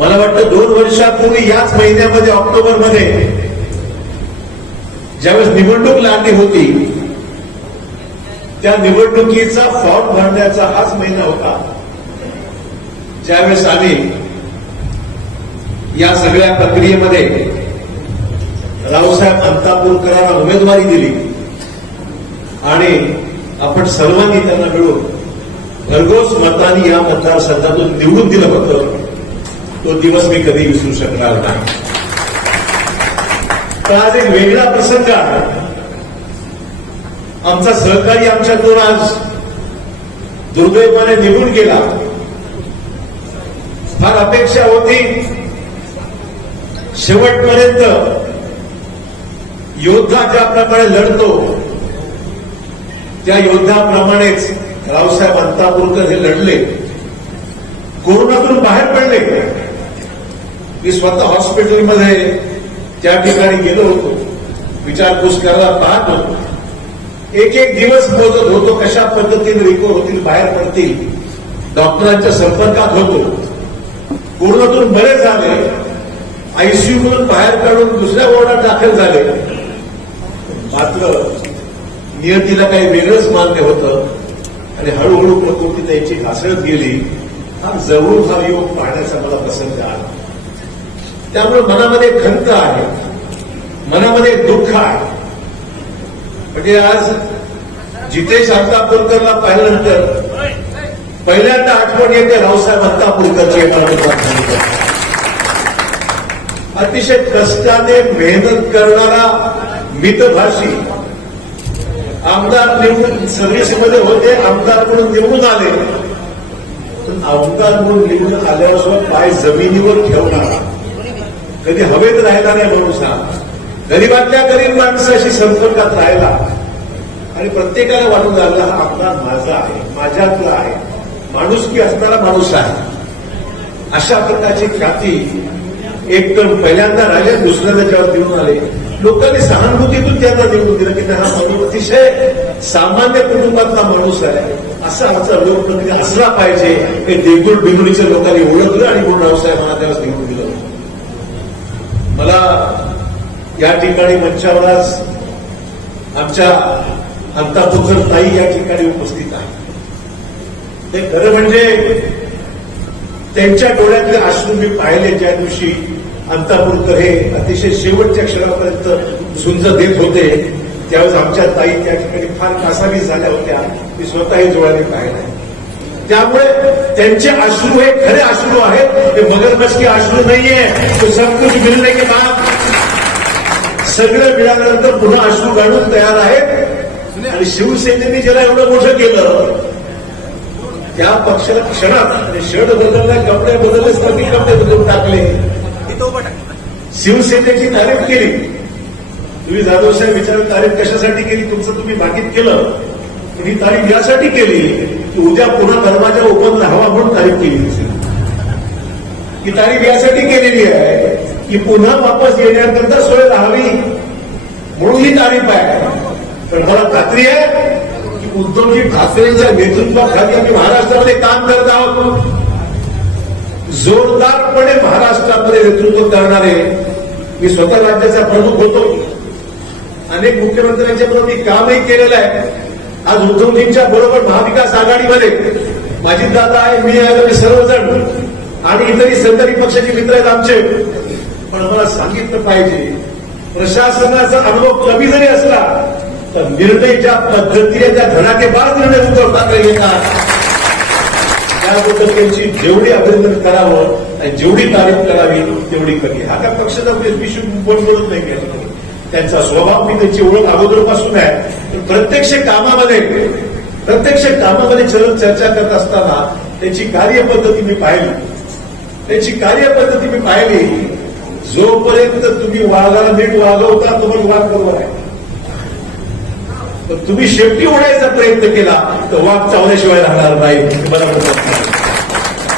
मला वाटतं 2 वर्षापूर्वी याच महिन्यामध्ये ऑक्टोबरमध्ये ज्यावेळेस निवडणूक लागली होती त्या निवडणुकीचा फॉर्म भरण्याचा हाच महिना होता ज्यावेळेस आम्ही या सगळ्या प्रक्रियेमध्ये रावसाहेब अंतापूरकरांना उमेदवारी दिली आणि आपण सर्वांनी त्यांना मिळून भरघोस मतांनी या मतदारसंघातून निवडून दिलं होतं. तो दिवस मी कधी विसरू शकणार नाही. तर आज एक वेगळा प्रसंग आहे. आमचा सहकारी आमच्यातून आज दुर्दैवाने निघून गेला. फार अपेक्षा होती शेवटपर्यंत योद्धा ज्याप्रमाणे लढतो त्या योद्धाप्रमाणेच रावसाहेब अंतापूरकर हे लढले, कोरोनातून बाहेर पडले. मी स्वतः हॉस्पिटलमध्ये त्या ठिकाणी गेलो होतो, विचारपूस करायला पाहत होतो. एक एक दिवस मोजत होतो कशा पद्धतीने रिकवर होतील, बाहेर पडतील. डॉक्टरांच्या संपर्कात होतो. कोरोनातून बरे झाले, आयसीयूमधून बाहेर काढून दुसऱ्या वॉर्डात दाखल झाले. मात्र नियतीला काही वेगळंच मान्य होतं आणि हळूहळू प्रकृती त्यांची घासळत गेली. हा जवळ हा योग पाहण्याचा मला प्रसंग आला. त्यामुळे मनामध्ये खंत आहे, मनामध्ये दुःख आहे. म्हणजे आज जितेश अंतापूरकरला पाहिल्यानंतर पहिल्यांदा आठवण येते रावसाहेब अंतापूरकरची. अतिशय कष्टाने मेहनत करणारा मितभाषी आमदार निवडून सर्व्हिसमध्ये होते, आमदार म्हणून निवडून आले. आमदार म्हणून निवडून आल्यावर पाय जमिनीवर ठेवणारा, कधी हवेत राहिला नाही माणूस हा. गरीबातल्या गरीब माणसाशी संपर्कात राहिला आणि प्रत्येकाला वाटून लागला हा आमदार माझा आहे, माझ्यातला आहे, माणुसकी असणारा माणूस आहे. अशा प्रकारची ख्याती एक तर पहिल्यांदा राहिले, दुसऱ्यांदा जेव्हा निवडून आले लोकांनी सहानुभूतीतून त्यांना निवडून दिलं की हा माणूस अतिशय सामान्य कुटुंबातला माणूस आहे, असा आमचा लोकप्रतिनिधी असला पाहिजे. हे देगुड बिंदुडीच्या लोकांनी ओळखलं आणि म्हणून रावसाहेबांना त्यावेळेस निवडून दिलं. मला या ठिकाणी मंचावर आज आमच्या अंतापूरकर ताई या ठिकाणी उपस्थित आहे. ते खरं म्हणजे त्यांच्या डोळ्यातले अश्रू मी पाहिले ज्या दिवशी अंतापूरकर हे अतिशय शेवटच्या क्षणापर्यंत झुंज देत होते. त्यावेळेस आमच्या ताई त्या ठिकाणी फार कासावीस झाल्या होत्या. मी स्वतःही डोळ्याने पाहिलं. त्यामुळे त्यांचे अश्रू हे खरे अश्रू आहेत, हे मगरमच्छ के अश्रू नाहीये. तो सब कुछ मिळणे के बाद सगळं मिळाल्यानंतर पुन्हा अश्रू काढून तयार आहेत. आणि शिवसेनेने ज्याला एवढं मोठं केलं त्या पक्षाला क्षणात शर्ट बदलला, कपडे बदलले, कमी कपडे बदलून टाकले. शिवसेनेची तारीफ केली. तुम्ही जाधव साहेब विचारलं तारीफ कशासाठी केली, तुमचं तुम्ही बाकीत केलं. पण ही तारीफ यासाठी केली की उद्या पुन्हा दरवाजा ओपन राहावा म्हणून तारीफ केली. ही तारीफ यासाठी केलेली आहे की पुन्हा वापस येण्याकरता सोय राहावी म्हणून ही तारीफ आहे. तर मला खात्री आहे की उद्धवजी ठाकरेंच्या नेतृत्वाखाली आम्ही महाराष्ट्रामध्ये काम करत आहोत. जोरदारपणे महाराष्ट्रामध्ये नेतृत्व करणारे, मी स्वतः राज्याचा प्रमुख होतो, अनेक मुख्यमंत्र्यांच्या बरोबर मी कामही केलेलं आहे. आज उद्धवजींच्या बरोबर महाविकास आघाडीमध्ये अजितदादा आहे, मी आहे, आम्ही सर्वजण आणि इतरही सरकारी पक्षाचे मित्र आहेत आमचे. पण मला सांगितलं पाहिजे प्रशासनाचा अनुभव कमी जरी असला तर निर्णय ज्या पद्धतीने त्या धडाकेबाज निर्णय उद्धव ठाकरे घेतात त्याबद्दल त्यांची जेवढी अभिनंदन करावं आणि जेवढी तारीफ करावी तेवढी कमी. हा काय पक्षाचा विषय बोलत नाही केला. त्यांचा स्वभाव मी त्याची ओळख अगोदरपासून आहे. प्रत्यक्ष कामामध्ये चर्चा करत असताना त्यांची कार्यपद्धती मी पाहिली. जोपर्यंत तुम्ही वाघाला नीट वागवता तुम्हाला वाघ बरोबर आहे, पण तुम्ही शेपटी ओढायचा प्रयत्न केला तर वाघ चावल्याशिवाय राहणार नाही. मला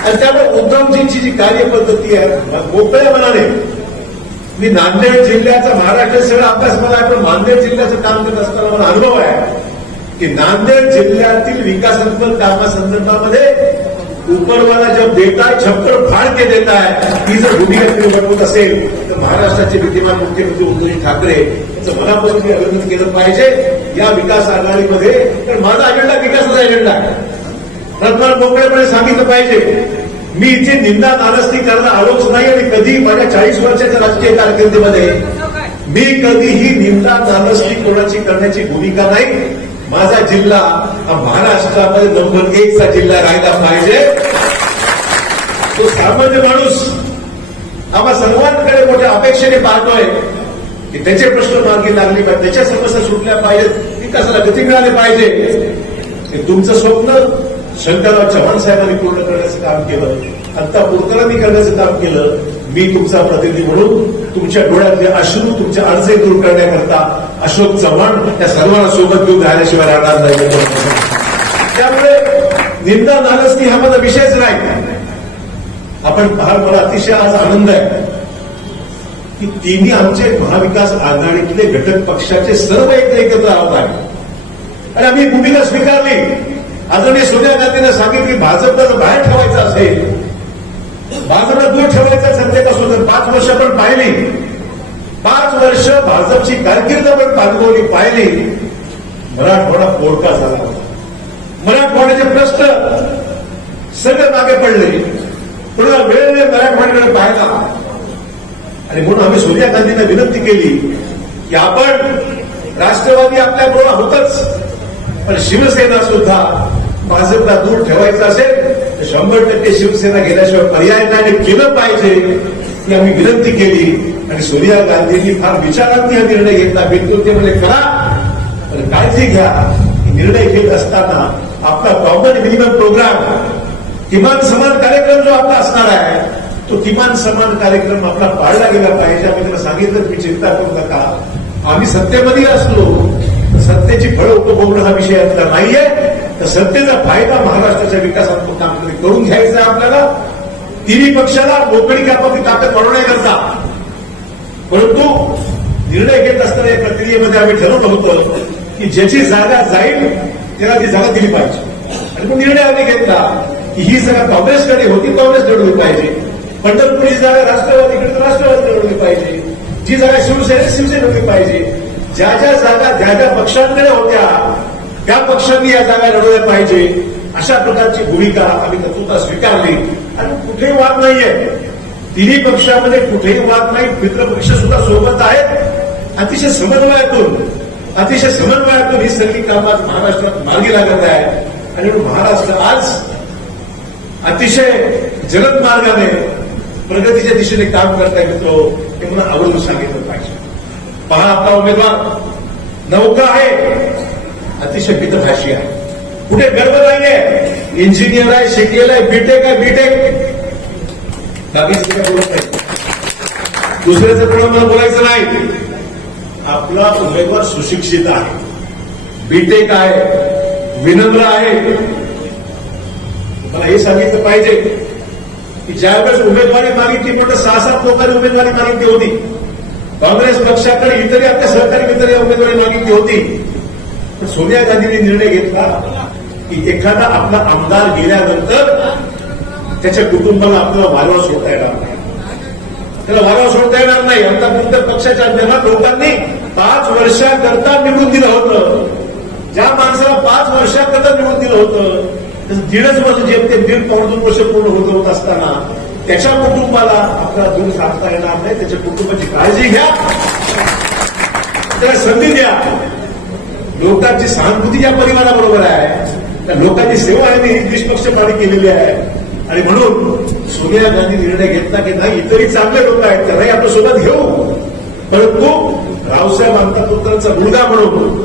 आणि त्यामुळे उद्धवजींची जी कार्यपद्धती आहे मोकळ्या मनाने, मी नांदेड जिल्ह्याचा महाराष्ट्र सगळा अभ्यास मला आहे, पण नांदेड जिल्ह्याचं काम करत असताना मला अनुभव आहे की नांदेड जिल्ह्यातील विकासात्मक कामासंदर्भामध्ये ऊपरवाला जब देता है छप्पर फाड़ के देता है, ही जर भूमिका तुम्ही बनवत असेल तर महाराष्ट्राचे विद्यमान मुख्यमंत्री उद्धव ठाकरे यांचं मनापासून अभिनंदन केलं पाहिजे या विकास आघाडीमध्ये. तर माझा अजेंडा विकासाचा अजेंडा आहे. रत्नाल मोकळेपणे सांगितलं पाहिजे, मी इथे निंदा नालस्ती करायला आलोच नाही आणि कधी माझ्या 40 वर्षाच्या राजकीय कारकिर्दीमध्ये मी कधीही निंदा नालस्ती कोणाची करण्याची भूमिका नाही. माझा जिल्हा हा महाराष्ट्रामध्ये नंबर 1 चा जिल्हा राहिला पाहिजे. तो सामान्य माणूस आम्हा सर्वांकडे मोठ्या अपेक्षेने पाहतोय की त्याचे प्रश्न मार्गी लागले पाहिजे, त्याच्या समस्या सुटल्या पाहिजेत, विकासाला गती मिळाली पाहिजे. हे तुमचं स्वप्न शंकरराव चव्हाण साहेबांनी पूर्ण करण्याचं काम केलं, आत्ता पुरकरांनी करण्याचं काम केलं. मी तुमचा प्रतिनिधी म्हणून तुमच्या डोळ्यातले अश्रू, तुमच्या अडचणी दूर करण्याकरता अशोक चव्हाण या सर्वांना सोबत घेऊन राहिल्याशिवाय राहणार नाही. त्यामुळे निंदा नालस्ती हा माझा विषयच नाही. आपण पहा, मला अतिशय आज आनंद आहे की तिन्ही आमचे महाविकास आघाडीतले घटक पक्षाचे सर्व एकत्र आहोत आहे आणि आम्ही भूमिका स्वीकारली. आदरणीय सोनिया गांधींना सांगितलं की भाजपला जर बाहेर ठेवायचं असेल, भाजपला दूर ठेवायचं सत्तेपासून 5 वर्ष पण पाहिली, 5 वर्ष भाजपची कारकीर्द पण पालगवली पाहिली. मराठवाडा पोरका झाला, मराठवाड्याचे प्रश्न सगळे मागे पडले, पुन्हा वेळेने मराठवाड्याकडे पाहिला आणि म्हणून आम्ही सोनिया गांधींना विनंती केली की आपण राष्ट्रवादी आपल्याबरोबर होतच, पण शिवसेना सुद्धा भाजपला दूर ठेवायचं असेल तर 100% शिवसेना गेल्याशिवाय पर्याय नाही, केलं पाहिजे ही आम्ही विनंती केली. आणि सोनिया गांधींनी फार विचारांनी हा निर्णय घेतला. बिलकुल ते म्हणजे करा, पण काळजी घ्या. निर्णय घेत असताना आपला कॉमन मिनिमम प्रोग्राम, किमान समान कार्यक्रम जो आपला असणार आहे, तो किमान समान कार्यक्रम आपला पाळला गेला पाहिजे. आम्ही त्यांना सांगितलं तुम्ही चिंता करू नका, आम्ही सत्तेमध्ये असलो सत्तेची फळं उपभोगणं हा विषय यातला नाहीये. तर सत्तेचा फायदा महाराष्ट्राच्या विकासात करून घ्यायचा आहे आपल्याला. तिन्ही पक्षाला मोकळी कापाची ताकद वाढवण्याकरता. परंतु निर्णय घेत असताना या प्रक्रियेमध्ये आम्ही ठरवलं होतं की ज्याची जागा जाईल त्याला ती जागा दिली पाहिजे. आणि मग निर्णय आम्ही घेतला की ही जागा काँग्रेसकडे होती, काँग्रेस लढवली पाहिजे. पंढरपूरची जागा राष्ट्रवादीकडे तर राष्ट्रवादी लढवली पाहिजे. जी जागा शिवसेना लढवली पाहिजे. ज्या ज्या जागा ज्या ज्या पक्षांकडे होत्या त्या पक्षांनी या जागा लढवल्या पाहिजे. अशा प्रकारची भूमिका आम्ही तत्वता स्वीकारली आणि कुठेही वाद नाहीये. तिन्ही पक्षामध्ये कुठेही वाद नाही. मित्रपक्ष सुद्धा सोबत आहेत. अतिशय समन्वयातून ही सगळी कामात महाराष्ट्रात मार्गी लागत आहे आणि महाराष्ट्र आज अतिशय जलद मार्गाने प्रगतीच्या दिशेने काम करताय. मित्र हे मला आवडून सांगितलं पाहिजे. पहा, आपला उमेदवार नौका आहे, अतिशय मितभाषी आहे, कुठे गर्व नाहीये, इंजिनियर आहे, शिकलेला आहे, बीटेक आहे, बीटेक. बाकीचं काय बोलत नाही, दुसऱ्याचं कोणा मला बोलायचं नाही. आपला उमेदवार सुशिक्षित आहे, बीटेक आहे, विनम्र आहे. मला हे सांगितलं पाहिजे की ज्यावेळेस उमेदवारी मागितली पण 6-7 लोकांनी उमेदवारी मागितली होती. काँग्रेस पक्षाकडे इतरही आपल्या सहकारी मित्र उमेदवारी मागितली होती. पण सोनिया गांधींनी निर्णय घेतला की एखादा आपला आमदार गेल्यानंतर त्याच्या कुटुंबाला आपल्याला वारवा सोडता येणार नाही, त्याला वारवा सोडता येणार नाही. आता कोणत्या पक्षाच्या अध्यक्षांना लोकांनी 5 वर्षाकरता निवडून दिलं होतं. ज्या माणसाला 5 वर्षाकरता निवडून दिलं होतं दीडच वर्ष जे ते 1.5-2 वर्ष पूर्ण होत असताना त्याच्या कुटुंबाला आपल्याला दूर साधता येणार नाही. त्याच्या कुटुंबाची काळजी घ्या, त्याला संधी द्या. लोकांची सहानुभूती ज्या परिवाराबरोबर आहे त्या लोकांची सेवा आहे निष्पक्षपाती केलेली आहे. आणि म्हणून सोनिया गांधी निर्णय घेतला की नाही, इतरही चांगले लोक आहेत त्यांनाही आपल्यासोबत घेऊ, परंतु रावसाहेब अंतापुत्रांचा मुलगा म्हणून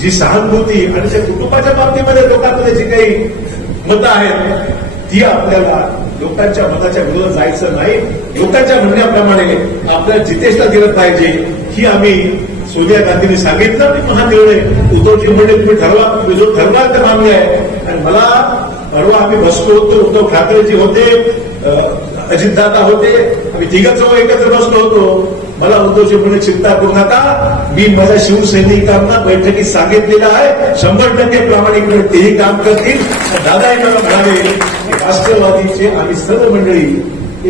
जी सहानुभूती आणि त्या कुटुंबाच्या बाबतीमध्ये लोकांमध्ये जी काही मतं आहेत ती आपल्याला लोकांच्या मताच्या विरोधात जायचं नाही. लोकांच्या म्हणण्याप्रमाणे आपल्याला जितेशला दिलं पाहिजे ही आम्ही सोनिया गांधींनी सांगितलं. हा निर्णय उद्धवजी म्हणले तुम्ही ठरवा, तुम्ही जो ठरवाल ते मान्य आहे. आणि मला परवा आम्ही बसलो होतो, उद्धव ठाकरेजी होते, अजितदादा होते, आम्ही तिघं एकत्र बसलो होतो. मला उद्धवजी म्हणले चिंता करू नका, मी माझ्या शिवसैनिकांना बैठकीत सांगितलेलं आहे 100% प्रामाणिकपणे तेही काम करतील. दादाही मला म्हणाले राष्ट्रवादीचे आम्ही सर्व मंडळी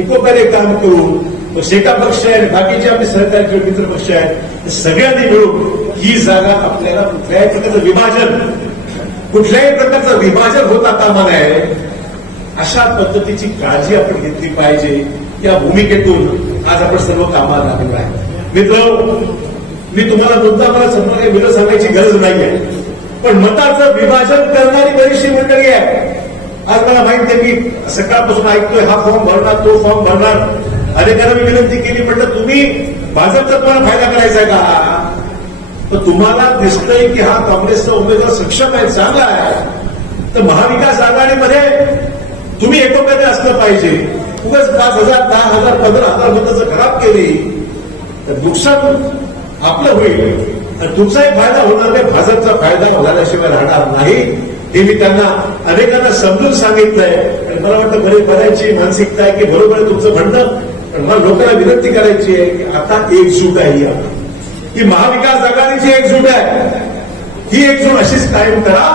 एकोप्याने काम करू. शेका पक्ष आहे, बाकीचे आपले सहकारी किंवा मित्र पक्ष आहेत, सगळ्यांनी मिळून ही जागा आपल्याला कुठल्याही प्रकारचं विभाजन होता कामा नये, अशा पद्धतीची काळजी आपण घेतली पाहिजे. या भूमिकेतून आज आपण सर्व कामाला लागलो आहे. मित्र, मी तुम्हाला मुद्दा मला समजा वेगळं सांगायची गरज नाहीये, पण मताचं विभाजन करणारी बरीचशी मंडळी आहे. आज मला माहिती आहे की सकाळपासून ऐकतोय हा फॉर्म भरणार, तो फॉर्म भरणार. अनेकांना मी विनंती केली, म्हटलं तुम्ही भाजपचा तुम्हाला फायदा करायचा आहे का? तर तुम्हाला दिसतंय की हा काँग्रेसचा उमेदवार सक्षम आहे, चांगला आहे, तर महाविकास आघाडीमध्ये तुम्ही एकोप्याने असलं पाहिजे. उगाच 5,000, 10,000, 15,000 मतं जर खराब केली तर नुकसान आपलं होईल आणि तुमचाही फायदा होणार नाही, भाजपचा फायदा झाल्याशिवाय राहणार नाही. हे मी त्यांना अनेकांना समजून सांगितलंय आणि मला वाटतं बऱ्याची मानसिकता आहे की बरोबर आहे तुमचं म्हणणं. पण मला लोकांना विनंती करायची आहे की आता एकजूट आहे, ही महाविकास आघाडीची एकजूट आहे. ही एकजूट अशीच कायम करा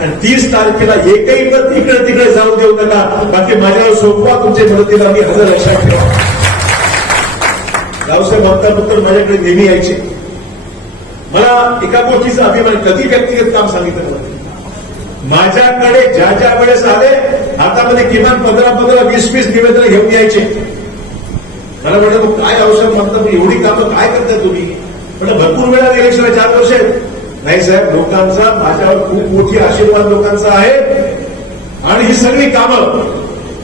आणि 30 तारखेला एकही मत इकडे तिकडे जाऊ देऊ नका. बाकी माझ्यावर सोपवा, तुमच्या मदतीला मी हजर. लक्षात ठेवा, रावसाहेब आमदार माझ्याकडे नेहमी यायचे. मला एका गोष्टीचा अभिमान, कधी व्यक्तिगत काम सांगितलं नव्हतं. माझ्याकडे ज्या वेळेस आले हातामध्ये किमान 15-15, 20-20 निवेदन घेऊन यायचे. मला म्हटलं मग काय औषध म्हणतात, एवढी कामं काय करताय तुम्ही? म्हटलं भरपूर वेळा इलेक्शन 4 वर्ष आहेत. नाही साहेब, लोकांचा माझ्यावर खूप मोठी आशीर्वाद लोकांचा आहे आणि ही सगळी कामं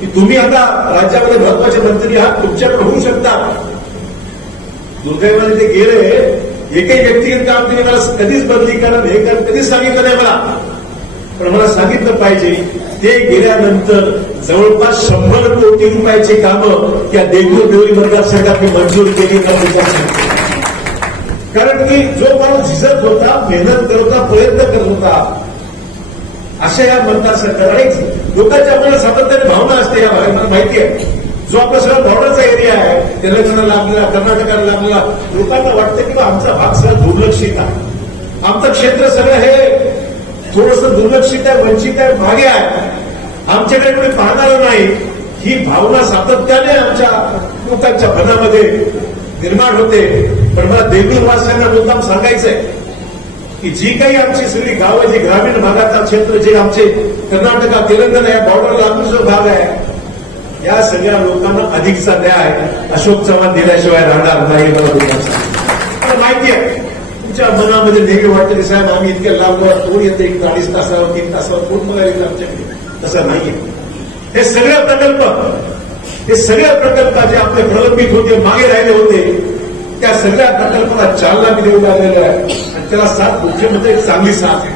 की तुम्ही आता राज्यामध्ये महत्वाचे मंत्री आहात, तुमच्याकडे होऊ शकतात. दुर्दैवाने ते गेले, एकही व्यक्तिगत काम तिने मला कधीच बदली करा हे कधीच सांगितलं नाही मला. पण मला सांगितलं पाहिजे, ते गेल्यानंतर जवळपास 100 कोटी रुपयाची कामं या देगलूर देवळी मतदारसंघात मी मंजूर केली. कारण की जो माणूस झिजत होता, मेहनत करत होता, प्रयत्न करत होता, अशा या मतदारसंघात लोकांची आपल्याला सातत्याने भावना असते. या भागात माहिती आहे, जो आपला सगळा बॉर्डरचा एरिया आहे, तेलंगणाला लागलेला, कर्नाटकाला लागलेला, लोकांना वाटतं की आमचा भाग सगळं दुर्लक्षित आहे, आमचं क्षेत्र सगळं हे थोडंसं दुर्लक्षित आहे, वंचित आहे, मागे आहे, आमच्याकडे कोणी पाहणार नाही. ही भावना सातत्याने आमच्या लोकांच्या मनामध्ये निर्माण होते. पण मला देगलूरवासियांना मुद्दाम सांगायचंय की जी काही आमची सगळी गावं, जी ग्रामीण भागाचा क्षेत्र, जे आमचे कर्नाटका, तेलंगणा या बॉर्डर लागून जो भाग आहे, या सगळ्या लोकांना अधिकचा न्याय अशोक चव्हाण दिल्याशिवाय राहणार नाही. मला माहिती आहे तुमच्या मनामध्ये नेहमी वाटतं की साहेब आम्ही इतक्या लांबवर कोण येते, 2.5 तासावर 3 तासावर कोण बघायला येतं आमच्याकडे. तसं नाहीये. हे सगळे प्रकल्प जे आपले प्रलंबित होते, मागे राहिले होते, त्या सगळ्या प्रकल्पाला चालना मी देऊ लागलेलं आहे आणि त्याला साथ मुख्यमंत्री चांगली साथ आहे.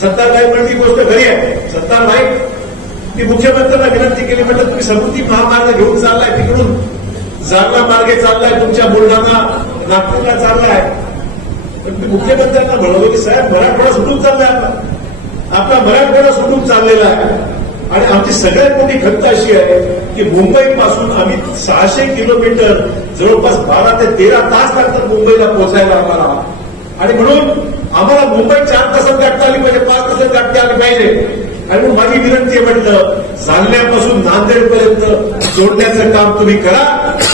सत्ता नाही पण ती गोष्ट घरी आहे, सत्ता नाही. मी मुख्यमंत्र्यांना विनंती केली, म्हटलं तुम्ही समृद्धी महामार्ग घेऊन चाललाय, तिकडून जालना मार्गे चाललाय, तुमच्या बुलढाणा नागपूरला चाललाय. पण मी मुख्यमंत्र्यांना म्हणलो की साहेब मराठवाडा सुटून चाललाय, आपला मराठवाडा सुटून चाललेला आहे आणि आमची सगळ्यात मोठी खंत अशी आहे की मुंबईपासून आम्ही 600 किलोमीटर जवळपास 12 ते 13 तास लागतात मुंबईला पोहोचायला आम्हाला. आणि म्हणून आम्हाला मुंबई 4 तासात गाठता आली पाहिजे, 5 तासात गाठता आली पाहिजे. आणि मग माझी विनंती आहे, म्हटलं जालन्यापासून नांदेडपर्यंत जोडण्याचं काम तुम्ही करा.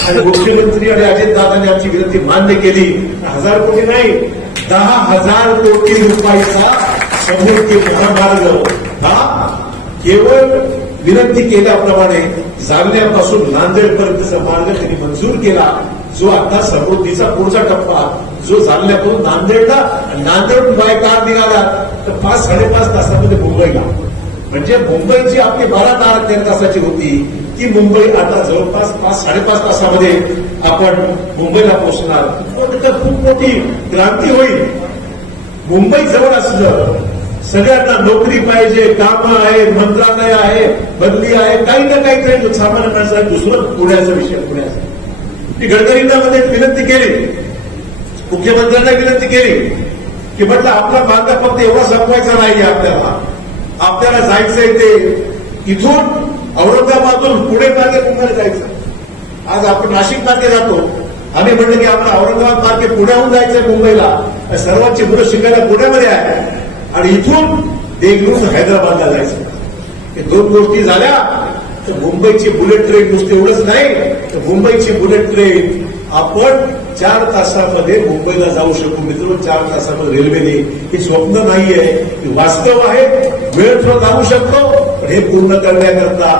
आणि मुख्यमंत्री आणि अजितदादांनी आमची विनंती मान्य केली. 1000 कोटी नाही, 10,000 कोटी रुपयाचा समृद्धी महामार्ग हा केवळ विनंती केल्याप्रमाणे जालन्यापासून नांदेडपर्यंतचा मार्ग त्यांनी मंजूर केला. जो आता समृद्धीचा पुढचा टप्पा, जो जालन्यापासून नांदेडला, नांदेडून बाय कार निघाला तर 5-5.5 तासामध्ये मुंबईला. म्हणजे मुंबईची आपली 12-13 तासाची होती ती मुंबई आता जवळपास 5-5.5 तासामध्ये आपण मुंबईला पोहोचणार. खूप मोठी क्रांती होईल. मुंबई जवळ असलं, सगळ्यांना नोकरी पाहिजे, कामं आहेत, मंत्रालय आहे, बदली आहे, काही ना काहीतरी सामान्य माणसाला दुसरं पुण्याचा विषय. मी गडकरींना मध्ये विनंती केली, मुख्यमंत्र्यांना विनंती केली की म्हटलं आपला मार्ग फक्त एवढा संपवायचा नाहीये, आपल्याला जायचंय ते इथून औरंगाबादून पुणे मार्गे मुंबईला जायचं. आज आपण नाशिक मार्गे जातो, आम्ही म्हटलं की आपला औरंगाबाद मार्गे पुण्याहून जायचंय मुंबईला. सर्वांची मुलं शिकायला पुण्यामध्ये आहे आणि इथून देगलूर हैदराबादला जायचं. हे 2 गोष्टी झाल्या तर मुंबईची बुलेट ट्रेन नुसतं एवढंच नाही, तर मुंबईची बुलेट ट्रेन आपण 4 तासामध्ये मुंबईला जाऊ शकू. मित्रांनो, 4 तासामध्ये रेल्वेने, हे स्वप्न नाहीये, हे वास्तव आहे. वेळ थोडा लागू शकतो, पण हे पूर्ण करण्याकरता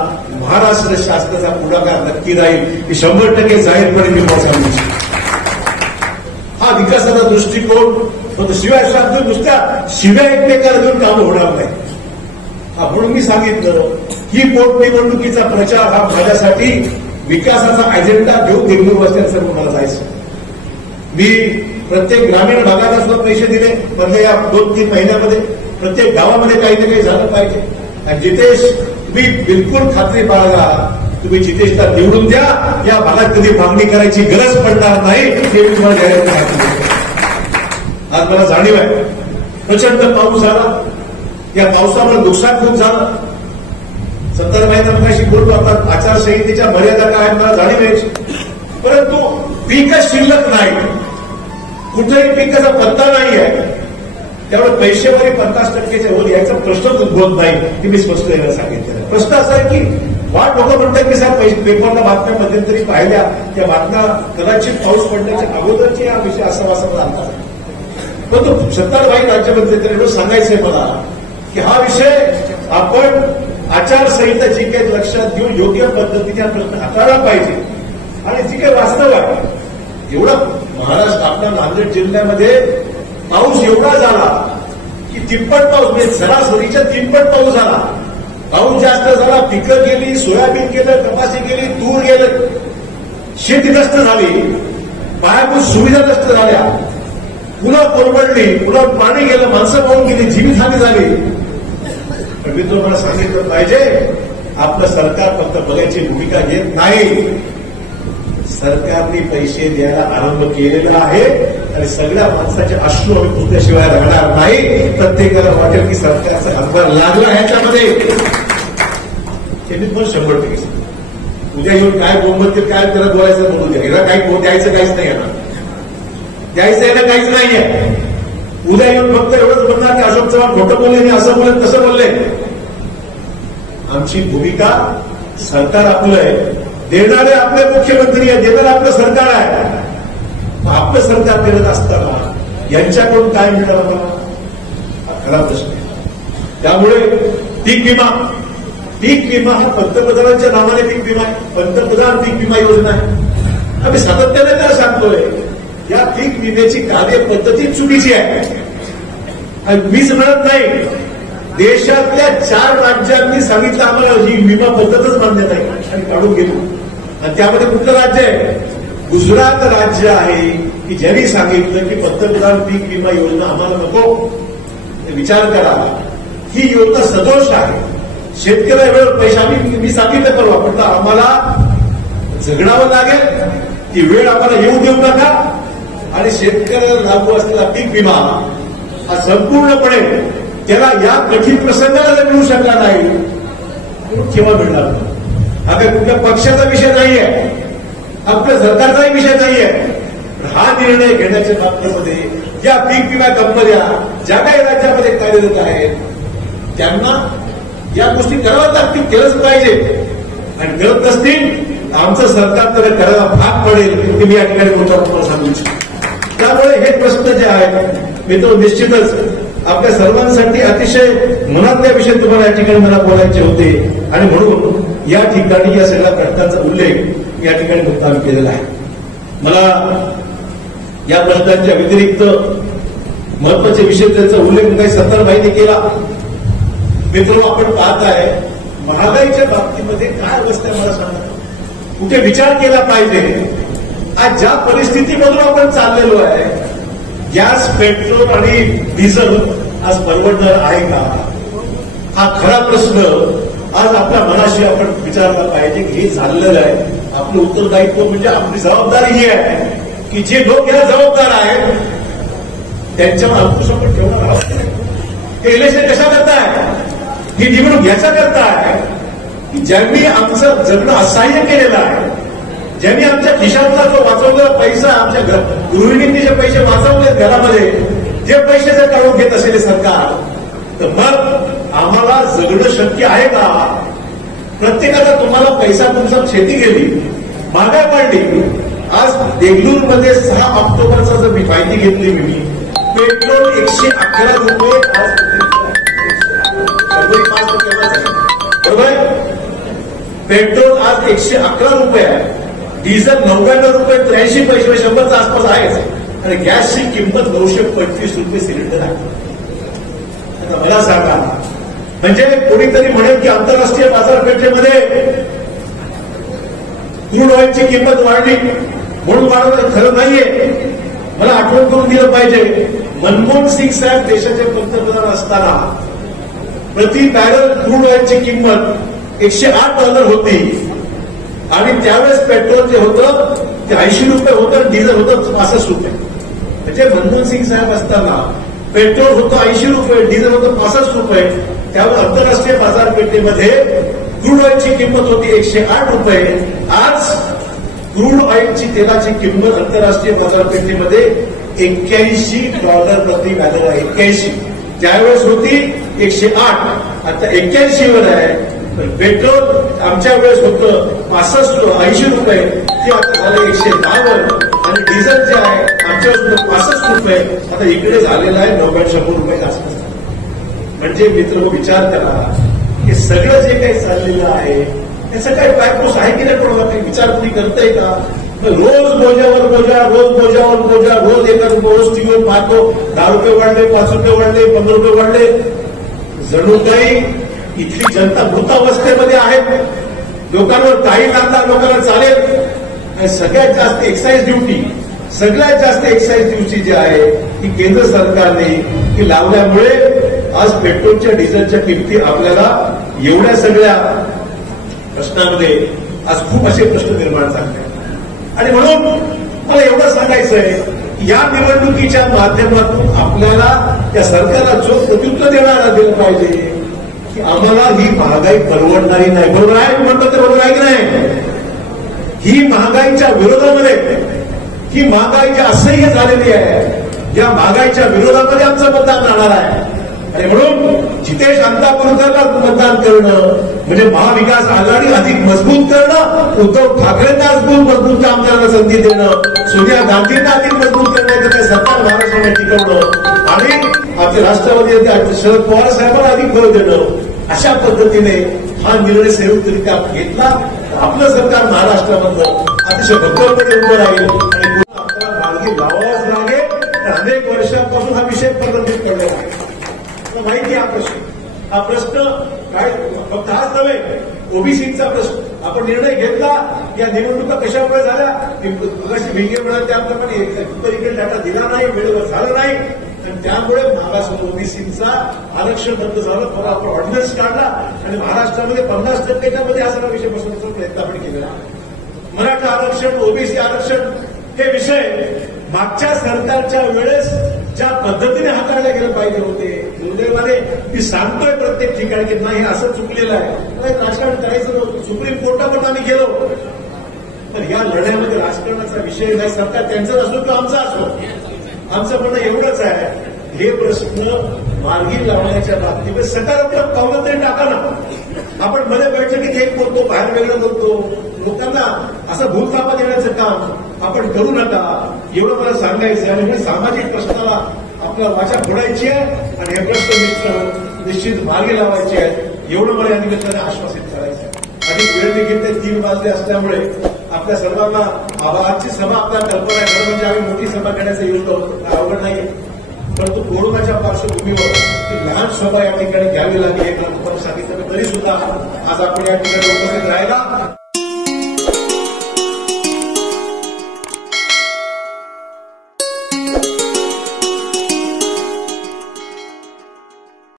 महाराष्ट्र शासनाचा पुढाकार नक्की राहील, हे 100% जाहीरपणे मी सांगू इच्छितो. हा विकासाचा दृष्टिकोन फक्त शिवाय शब्द नुसत्या शिव्या एकमेकाला देऊन कामं होणार नाही. म्हणून मी सांगितलं की पोटनिवडणुकीचा प्रचार हा माझ्यासाठी विकासाचा अजेंडा घेऊन देगलूर वस्त्यांसर्व मला जायचं. मी प्रत्येक ग्रामीण भागाला सुद्धा पैसे दिले म्हणजे या 2-3 महिन्यामध्ये प्रत्येक गावामध्ये काही ना काही झालं पाहिजे. आणि जितेश, तुम्ही बिलकुल खात्री बाळगा, तुम्ही जितेशला निवडून द्या, या भागात कधी मागणी करायची गरज पडणार नाही, हे मी तुम्हाला जाहीर सांगितलं. आज मला जाणीव आहे, प्रचंड पाऊस झाला, या पावसामुळे नुकसान खूप झालं. 70 महिन्यांपाशी बोलतो आपण, आचारसंहितेच्या मर्यादा काय मला जाणीव यायची, परंतु पीकच शिल्लक नाही, कुठेही पिकाचा पत्ता नाही आहे. त्यामुळे पैसेवारी 50%च्या वर याचा प्रश्नच उद्भवत नाही, हे मी स्पष्ट यायला सांगितलं. प्रश्न असा आहे की वाट लोक म्हणतात की साहेब पेपरला बातम्या मध्यंतरी पाहिल्या, त्या बातम्या कदाचित पाऊस पडण्याच्या अगोदरचे हा विषय असा आणतात. परंतु सत्तारबाई राज्यमंत्री एवढं सांगायचंय मला की हा विषय आपण आचारसंहिता जी काही लक्षात घेऊन योग्य पद्धतीने हा प्रश्न हाताळला पाहिजे. आणि जी काही वास्तव आहे, एवढा महाराष्ट्र आपल्या नांदेड जिल्ह्यामध्ये पाऊस एवढा झाला की तिप्पट पाऊस, म्हणजे सरासरीच्या 3पट पाऊस झाला. पाऊस जास्त झाला, पिकं गेली, सोयाबीन गेलं, कपासी गेली, तूर गेलं, शेती नष्ट झाली, पायाभूत सुविधा नष्ट झाल्या, पुन्हा कोरबडली, पुन्हा पाणी गेलं, माणसं वाहून गेली, जीवितहानी झाली. पण मी तुम्हाला सांगितलं पाहिजे, आपलं सरकार फक्त बघायची भूमिका घेत नाही, सरकारने पैसे द्यायला आरंभ केलेला आहे. आणि सगळ्या माणसाचे अश्रू आम्ही पुसल्याशिवाय राहणार नाही. प्रत्येकाला वाटेल की सरकारचा हातभार लागला ह्याच्यामध्ये, त्यांनी पण 100%. उद्या येऊन काय बोंबतील, काय त्याला बोलायचं बोलू द्या, याला काही द्यायचं काहीच नाही येणार, द्यायचं याला काहीच नाहीये. उद्या येऊन फक्त एवढंच म्हणणार की अशोक चव्हाण खोटं बोलले, असं बोलले, तसं बोलले. आमची भूमिका, सरकार आपलं आहे, देणारे आपले मुख्यमंत्री आहे, देणारं आपलं सरकार आहे. आपलं सरकार देत असताना यांच्याकडून काय मिळणार मला, हा खरा प्रश्न आहे. त्यामुळे पीक विमा हा पंतप्रधानांच्या नावाने पीक विमा आहे, पंतप्रधान पीक विमा योजना आहे. आम्ही सातत्याने काय सांगतोय, या पीक विम्याची कार्यपद्धती चुकीची आहे. वीज मिळत नाही. देशातल्या 4 राज्यांनी सांगितलं आम्हाला ही विमा पद्धतच मान्य नाही आणि काढून गेलो. आणि त्यामध्ये कुठलं राज्य आहे? गुजरात राज्य आहे की ज्यांनी सांगितलं की पंतप्रधान पीक विमा योजना आम्हाला नको. विचार करा, ही योजना सदोष आहे. शेतकऱ्याला वेळ पैसा मी सांगितलं करू आपण, आम्हाला जगणावं लागेल, ती वेळ आम्हाला येऊ देऊ नका. आणि शेतकऱ्याला लागू असलेला पीक विमा हा संपूर्णपणे त्याला या कठीण प्रसंगाला जर मिळू शकला नाही, केव्हा मिळणार? हा काही कुठल्या पक्षाचा विषय नाहीये, आपल्या सरकारचाही विषय नाहीये. हा निर्णय घेण्याच्या बाबतीमध्ये या पीक विमा कंपन्या ज्या काही राज्यामध्ये कार्यरत आहेत त्यांना या गोष्टी कराव्याच लागतील, केलंच पाहिजे. आणि करत नसतील आमचं सरकार तर करायला भाग पडेल, हे मी या ठिकाणी मोठ्या तुम्हाला सांगू इच्छितो. त्यामुळे हे प्रश्न जे आहेत मित्र, निश्चितच आपल्या सर्वांसाठी अतिशय मनातल्या विषय तुम्हाला या ठिकाणी मला बोलायचे होते. आणि म्हणून या ठिकाणी या सगळ्या प्रश्नांचा उल्लेख या ठिकाणी मुद्दाम केलेला आहे. मला या प्रश्नांच्या व्यतिरिक्त महत्वाचे विषय त्यांचा उल्लेख काही सत्तारबाईंनी केला. मित्र, आपण पाहत आहे महागाईच्या बाबतीमध्ये काय अवस्था मला सांगा, कुठे विचार केला पाहिजे. आज ज्या परिस्थितीमधून आपण चाललेलो आहे, गॅस, पेट्रोल आणि डिझेल आज परवडणार आहे का, हा खरा प्रश्न आज आपल्या मनाशी आपण विचारला पाहिजे. की हे झालेलं आहे, आपलं उत्तरदायित्व म्हणजे आपली जबाबदारी ही आहे की जे लोक याला जबाबदार आहेत त्यांच्यावर अंकुश आपण ठेवणार आहोत. हे इलेक्शन कशा करताय, ही निवडणूक याच्या करताय की ज्यांनी आमचं जगणं असहाय्य केलेलं आहे, ज्यांनी आमच्या खिशातला जो वाचवलेला पैसा, आमच्या गृहिणींनी जे पैसे वाचवले घरामध्ये, जे पैसे जर काढून घेत असेल सरकार, तर मग आम्हाला जगणं शक्य आहे का? प्रत्येकाला तुम्हाला पैसा तुमचा शेती गेली, महागाई वाढली. आज देगलूरमध्ये 6 ऑक्टोबरचा जर मी माहिती घेतली, मी पेट्रोल 111 रुपये आज बरोबर. पेट्रोल आज 111 रुपये आहे, डिझेल 99 रुपये 83 पैसे 100च्या आसपास आहेच, आणि गॅसची किंमत 925 रुपये सिलेंडर आहे. आता मला सांगा, म्हणजे कोणीतरी म्हणेल की आंतरराष्ट्रीय बाजारपेठेमध्ये क्रूड ऑइलची किंमत वाढली म्हणून वाढवलं, खरं नाहीये. मला आठवण करून दिलं पाहिजे, मनमोहन सिंग साहेब देशाचे पंतप्रधान असताना प्रति बॅरल क्रूड ऑइलची किंमत $108 होती, आणि त्यावेळेस पेट्रोल जे होतं ते 80 रुपये होतं, डिझेल होतं 65 रुपये. म्हणजे मनमोहन सिंग साहेब असताना पेट्रोल होतं 80 रुपये, डिझेल होतं 65 रुपये. त्यावर आंतरराष्ट्रीय बाजारपेठेमध्ये क्रूड ऑइलची किंमत होती 108 रुपये. आज क्रूड ऑइलची तेलाची किंमत आंतरराष्ट्रीय बाजारपेठेमध्ये $81 प्रति बॅरल आहे. 81 त्यावेळेस होती 108, आता 81 वर आहे. पेट्रोल आमच्या वेळेस होतं 80 रुपये, ते आता झालं 110 वर, आणि डिझेल जे आहे आमच्या वेळेस 65 रुपये, आता इकडे झालेलं आहे 90-100 रुपये जास्त. म्हणजे मित्र विचार करा, हे सगळं जे काही चाललेलं आहे त्याचं काही पायपूस आहे की नाही, कोणाला काही विचार कोणी करतंय का? रोज बोजावर बोजा, रोज बोजावर बोजा, रोज एका रोज टीव्हीवर पाहतो 10 रुपये वाढले, 5 रुपये वाढले, 15 रुपये वाढले. जणू काही इथली जनता मृतावस्थेमध्ये आहे. लोकांवर काही लागणार, लोकांना चालेल. आणि सगळ्यात जास्त एक्साईज ड्युटी, सगळ्यात जास्त एक्साईज ड्युटी जी आहे ती केंद्र सरकारने ती लावल्यामुळे आज पेट्रोलच्या डिझेलच्या किमती आपल्याला एवढ्या सगळ्या प्रश्नामध्ये आज खूप असे प्रश्न निर्माण झाले. आणि म्हणून मला एवढं सांगायचंय, या निवडणुकीच्या माध्यमातून आपल्याला त्या सरकारला जो प्रत्युत्तर देणारा दिलं पाहिजे की आम्हाला ही महागाई परवडणारी नाही. बरोबर आहे म्हणतो ते, बरोबर आहे की नाही? ही महागाईच्या विरोधामध्ये, ही महागाई जी असह्य झालेली आहे, या महागाईच्या विरोधामध्ये आमचं मतदान राहणार आहे. आणि म्हणून जितेश अंतापूरकरला मतदान करणं म्हणजे महाविकास आघाडी अधिक मजबूत करणं, उद्धव ठाकरेंना मजबूत काम करायला संधी देणं, सोनिया गांधींना अधिक मजबूत करण्याचं सरकार महाराष्ट्रामध्ये टिकवणं, आणि आपले राष्ट्रवादी शरद पवार साहेबांना अधिक भर देणं. अशा पद्धतीने हा निर्णय संयुक्तरित्या घेतला, आपलं सरकार महाराष्ट्रामधलं अतिशय भक्कमपणे उभं राहील, आणि आपल्याला मार्गी लावावाच लागेल. अनेक वर्षांपासून हा विषय प्रलंबित पडलेला आहे. माहिती हा प्रश्न काय फक्त हाच नव्हे, ओबीसीचा प्रश्न आपण निर्णय घेतला. या निवडणुका कशामुळे झाल्या, विंगे म्हणाल त्याप्रमाणे उत्तरीकडे डाटा दिला नाही, वेळेवर झालं नाही, आणि त्यामुळे मागास ओबीसीचा आरक्षण रद्द झालं. परवा आपण ऑर्डिनन्स काढला, आणि महाराष्ट्रामध्ये 50% मध्ये हा सगळा विषय बसवण्याचा प्रयत्न आपण केलेला. मराठा आरक्षण, ओबीसी आरक्षण हे विषय मागच्या सरकारच्या वेळेस ज्या पद्धतीने हाताळले गेले पाहिजे होते, दुर्दैवाने मी सांगतोय प्रत्येक ठिकाणी की नाही असं चुकलेलं आहे, राजकारण करायचं नव्हतं. सुप्रीम कोर्टापर्यंत आम्ही गेलो, पण या लढ्यामध्ये राजकारणाचा विषय नाही. सरकार त्यांचा असो किंवा आमचा असो, आमचं म्हणणं एवढंच आहे, हे प्रश्न मार्गी लावण्याच्या बाबतीत सकारात्मक पावलं तरी टाका ना. आपण मध्ये बैठकीत एक बोलतो, बाहेर वेगळं बोलतो, लोकांना असं भूलथापा देण्याचं काम आपण करू नका, एवढं मला सांगायचं. आणि सामाजिक प्रश्नाला आपल्याला वाचा फोडायची आहे, आणि हे प्रश्न मित्र निश्चित मार्गी लावायचे आहेत, एवढं मला या निमित्ताने आश्वासित करायचं आहे. अधिक वेळ देखील 3 वाजले असल्यामुळे आपल्या सर्वांना आजची सभा आपल्याला कल्पना आहे, म्हणजे आम्ही मोठी सभा घेण्याचं योजना अवघड नाही, परंतु कोरोनाच्या पार्श्वभूमीवर ती लहान सभा या ठिकाणी घ्यावी लागली हे मला सांगितलं. तरी सुद्धा आज आपण या ठिकाणी उपस्थित राहिला.